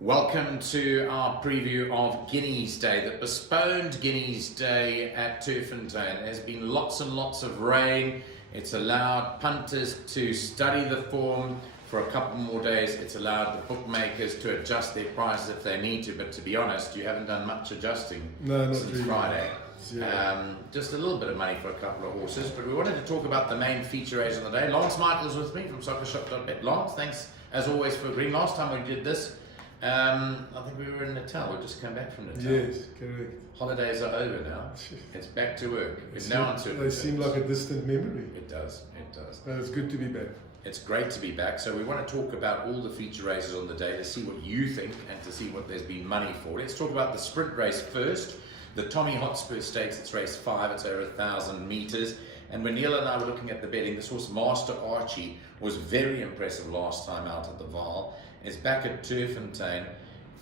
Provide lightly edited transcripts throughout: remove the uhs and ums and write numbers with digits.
Welcome to our preview of Guineas Day, the postponed Guineas Day at Turffontein. There's been lots and lots of rain. It's allowed punters to study the form for a couple more days. It's allowed the bookmakers to adjust their prices if they need to, but to be honest, you haven't done much adjusting since really. Friday. Yeah. Just a little bit of money for a couple of horses, but we wanted to talk about the main feature race of the day. Lance Michael's with me from soccershop.bet. Lance, thanks as always for agreeing. Last time we did this, I think we were in Natal. We've just come back from Natal. Yes, correct. Holidays are over now. It's back to work. It's now uncertain. They seem like a distant memory. It does. It does. But it's good to be back. It's great to be back. So we want to talk about all the feature races on the day to see what you think and to see what there's been money for. Let's talk about the sprint race first. The Tommy Hotspur Stakes. It's race 5. It's over 1,000 meters. And when Neil and I were looking at the betting, this horse Master Archie was very impressive last time out at the Vaal. It's back at Turffontein.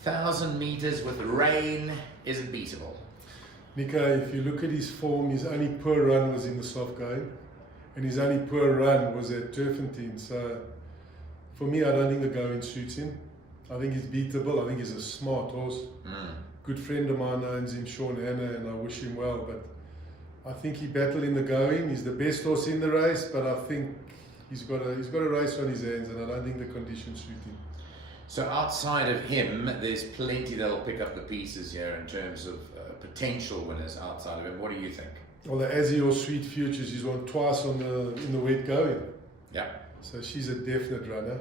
1,000 meters with rain isn't beatable. Nico, if you look at his form, his only poor run was in the soft going, and his only poor run was at Turffontein. So for me, I don't think the going suits him. I think he's beatable. I think he's a smart horse. Good friend of mine owns him, Sean Hanna, and I wish him well. But I think he battled in the going. He's the best horse in the race, but I think he's got a race on his hands, and I don't think the conditions suit him. So outside of him, there's plenty that'll pick up the pieces here in terms of potential winners outside of him. What do you think? Well, the Azzy or Sweet Futures, he's won twice in the wet going. Yeah. So she's a definite runner.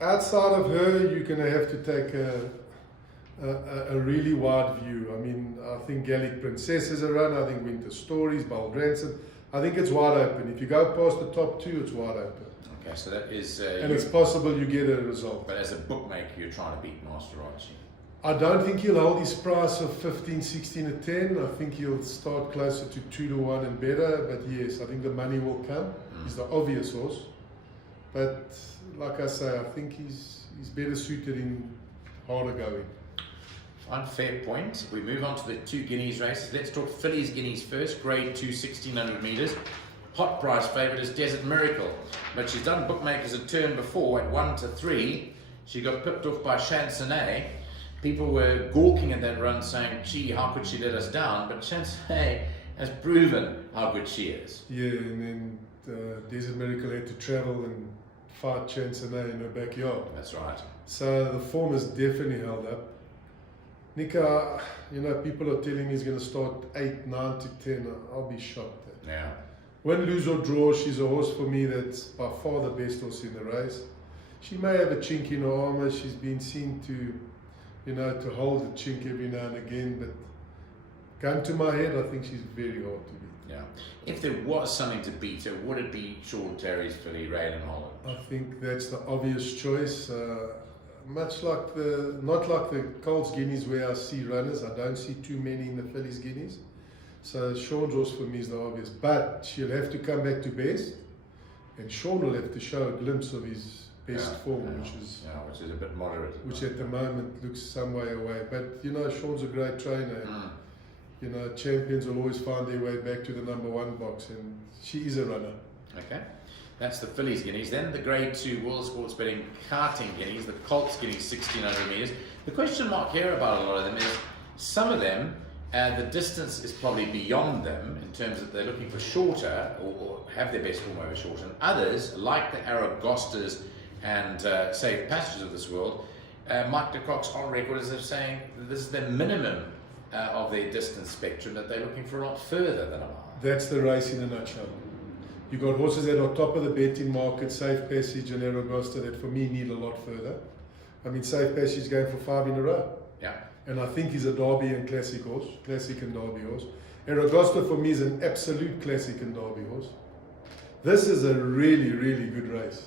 Outside of her, you're going to have to take a really wide view. I mean, I think Gallic Princess is a runner. I think Winter Stories, Bold Ransom. I think it's wide open. If you go past the top two, it's wide open. Okay, so that is... and it's possible you get a result. But as a bookmaker, you're trying to beat Master Archie. I don't think he'll hold his price of 15, 16 to 10. I think he'll start closer to 2 to 1 and better. But yes, I think the money will come. He's the obvious horse. But like I say, I think he's better suited in harder going. Unfair point. We move on to the 2 Guineas races. Let's talk fillies Guineas first. Grade 2, 1,600 meters. Hot price favourite is Desert Miracle, but she's done bookmakers a turn before at 1 to 3. She got pipped off by Chansonnet. People were gawking at that run saying, gee, how could she let us down? But Chansonnet has proven how good she is. Yeah, and then Desert Miracle had to travel and fight Chansonnet in her backyard. That's right. So the form is definitely held up. Nico, people are telling me he's going to start 8, 9 to 10. I'll be shocked. Yeah. Win, lose or draw, she's a horse for me that's by far the best horse in the race. She may have a chink in her armour. She's been seen to hold the chink every now and again. But gun to my head, I think she's very hard to beat. Yeah. If there was something to beat her, would it be Sean Terry's filly, Raylan Holland? I think that's the obvious choice. Much like not like the Colts Guineas where I see runners. I don't see too many in the fillies Guineas. So Sean's horse for me is the obvious, but she'll have to come back to best, and Sean will have to show a glimpse of his best form, which is a bit moderate. Which at the moment looks some way away. But Sean's a great trainer. And, champions will always find their way back to the number 1 box, and she is a runner. Okay, that's the fillies Guineas. Then the Grade 2 World Sports Betting Karting Guineas, the Colts Guineas 1,600 meters. The question mark here about a lot of them is some of them. The distance is probably beyond them in terms of they're looking for shorter or have their best form over shorter. And others, like the Aragostas and Safe Passages of this world, Mike de Kock's on record as of saying that this is the minimum of their distance spectrum, that they're looking for a lot further than a mile. That's the race in a nutshell. You've got horses that are top of the betting market, Safe Passage and Aragosta, that for me need a lot further. I mean, Safe Passage is going for 5 in a row. Yeah. And I think he's a Derby and Classic horse, Classic and Derby horse. Aragosta for me is an absolute Classic and Derby horse. This is a really, really good race.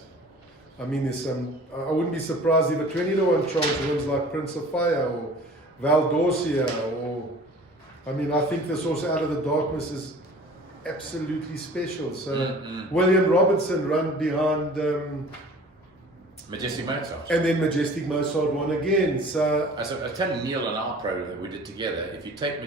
I mean, I wouldn't be surprised if a 20 to 1 chance wins like Prince of Fire or Valdorcia I think this horse Out of the Darkness is absolutely special. So William Robertson run behind Majestic Mozart. And then Majestic Mozart won again. So I was telling Neil on our program that we did together, if you take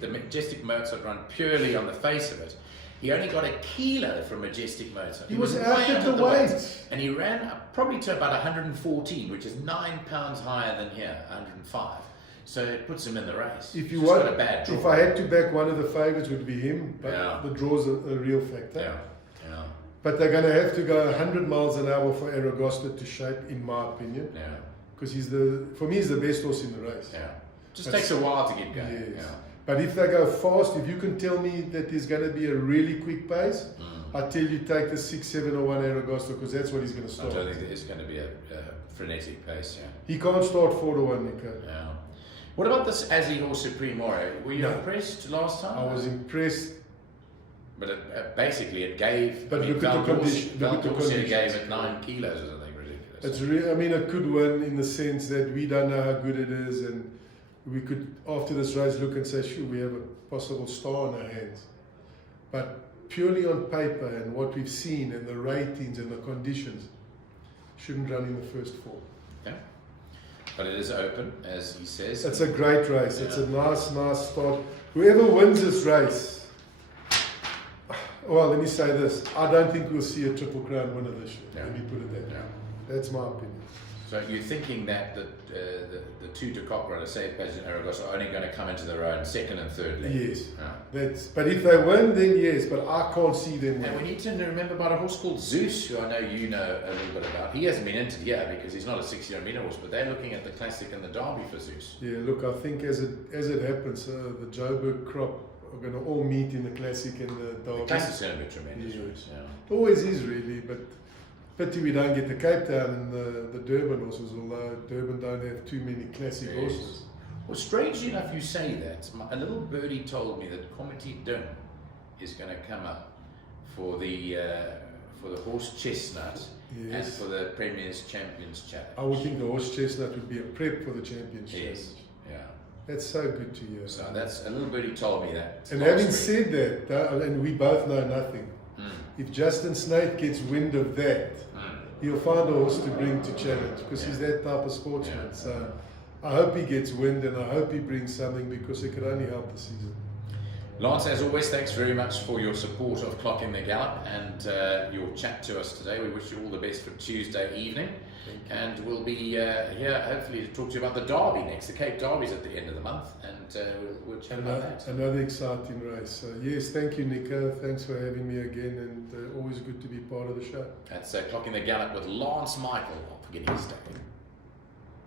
the Majestic Mozart run purely on the face of it, He only got 1 kilo from Majestic Motor. He was way out at under the weight. and he ran up probably to about 114, which is 9 pounds higher than here, 105. So it puts him in the race. If you He's want, got a bad draw. if I had to back one of the favourites, would be him. But Yeah. the draw's a real factor. Yeah. But they're going to have to go 100 miles an hour for Aragosta to shape, in my opinion. Yeah. Because for me, he's the best horse in the race. Yeah. Just But takes a while to get going. Yes. Yeah. But if they go fast, if you can tell me that there's going to be a really quick pace, I tell you take the 6, 7 or 1 Aragosta, because that's what he's going to I start. don't think there's going to be a frenetic pace. Yeah. He can't start 4 to 1, Nico. Yeah. What about this Aussie horse Supreme Ore? Were you No. impressed last time? I was impressed. But basically, it gave. But look at the condition. Look at the Valdorcia gave conditions. it 9 kilos or something ridiculous. It's I mean, it could win in the sense that we don't know how good it is, and we could, after this race, look and say, sure, we have a possible star in our hands. But purely on paper and what we've seen and the ratings and the conditions, shouldn't run in the first 4. Okay. But it is open, as he says. It's a great race. It's a nice start. Whoever wins this race, well, let me say this. I don't think we'll see a Triple Crown winner this year. Yeah. Let me put it that way. Yeah. That's my opinion. So you're thinking that the 2 de Cock Runner, Safe Page and Aragosta, are only going to come into their own second and third leg? Yes. Yeah. But if they win, then yes. But I can't see them And we win. need to remember about a horse called Zeus, who I know you know a little bit about. He hasn't been entered yet because he's not a 60 metre horse, but they're looking at the Classic and the Derby for Zeus. Yeah, look, I think as it happens, the Joburg crop are going to all meet in the Classic and the Derby. The Classic's going to be a tremendous Yeah. race. Yeah. It always is, really, but pity we don't get the Cape Town and the Durban horses, although Durban don't have too many classic Yes. horses. Well, strangely enough, you say that. A little birdie told me that Comity Dun is going to come up for the horse Chestnut and Yes. for the Premier's Champions Challenge. I would think the horse Chestnut would be a prep for the championship. Yes. Yeah. That's so good to hear. So that's a little birdie told me that. And last having week. said that, and we both know nothing, if Justin Snaith gets wind of that, he'll find a horse to bring to challenge because he's that type of sportsman. Yeah. So I hope he gets wind and I hope he brings something because it could only help the season. Lance, as always, thanks very much for your support of Clocking the Gallop and your chat to us today. We wish you all the best for Tuesday evening. And we'll be here hopefully to talk to you about the Derby next. The Cape Derby's at the end of the month, and we'll chat about that. Another exciting race. So yes, thank you, Nico. Thanks for having me again, and always good to be part of the show. That's Clocking the Gallop with Lance Michael of Guineas Day.